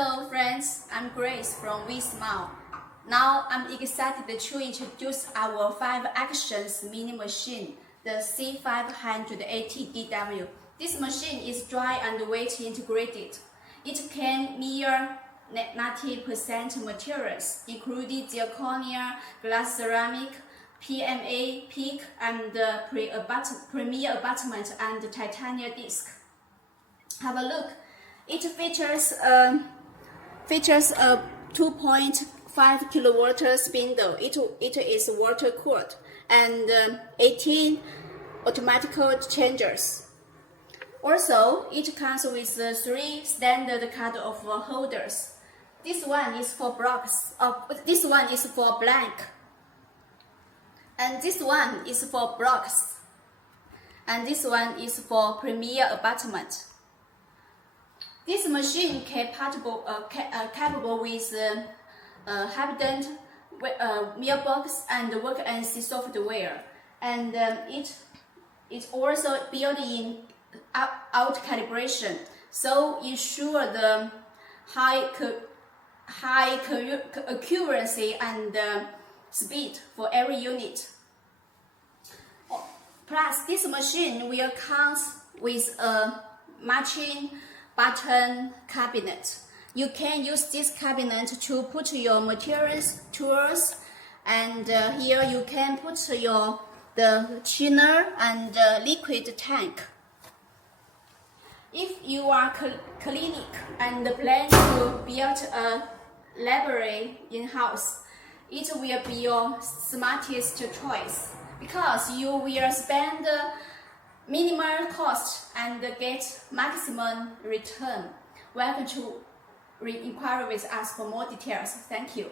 Hello friends, I'm Grace from Vsmile. Now I'm excited to introduce our 5 actions mini machine, the C518DW. This machine is dry and wet integrated. It can mirror 90% materials, including zirconia, glass ceramic, PMA, PEEK, and premier abutment and titanium disc. Have a look. It features a 2.5 kilowatt spindle. It is water cooled and 18 automatic changers. Also, it comes with 3 standard card of holders. This one is for blocks. This one is for blank, and this one is for blocks, and this one is for premier abutment. This machine capable with Habdent mailbox and work NC software, and it is also built-in out calibration, so ensure the high accuracy and speed for every unit. Plus, this machine will come with a matching button cabinet. You can use this cabinet to put your materials, tools, and here you can put the cleaner and liquid tank. If you are clinic and plan to build a library in-house, it will be your smartest choice because you will spend minimal cost and get maximum return. Welcome to inquire with us for more details. Thank you.